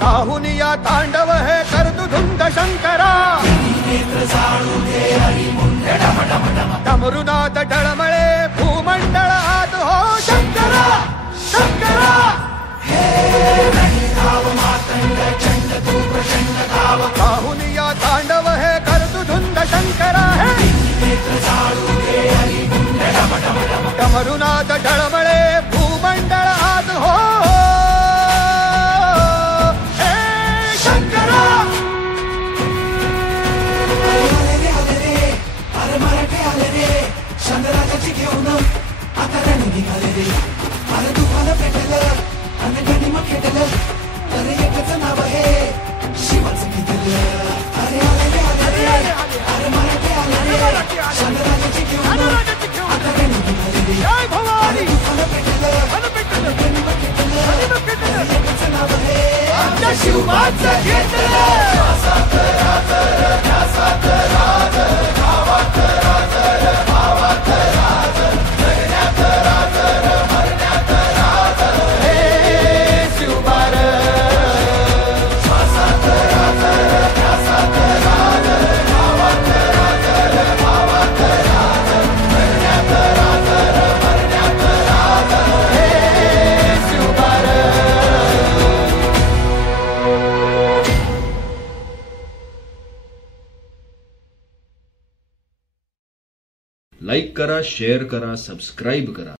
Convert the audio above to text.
काहुनिया तांडव हे करतु धुंद शंकरा डमरुनाथ डळमळे भूमंडळ आत हो शंकरा शंकरा काहुनिया तांडव हे करतु धुंद शंकरा हे डमरुनाथ डळमळे भूमंडळ आत हो शंकराची घेऊन आता रणी निघाले रे. अरे तुफान पेटलं आणि गणिम खेटलं. अरे एकच नाव आहे शिवाचं घेतलं. अरे आले रे अरे मराठे आले रे. शंकराची घेऊन आता रणी निघाले रे. अरे तुफान पेटलं आणि गणिम खेटलं. अरे एकच नाव आहे आमच्या शिवाचं घेतलं. लाईक करा, शेअर करा, सबस्क्राईब करा.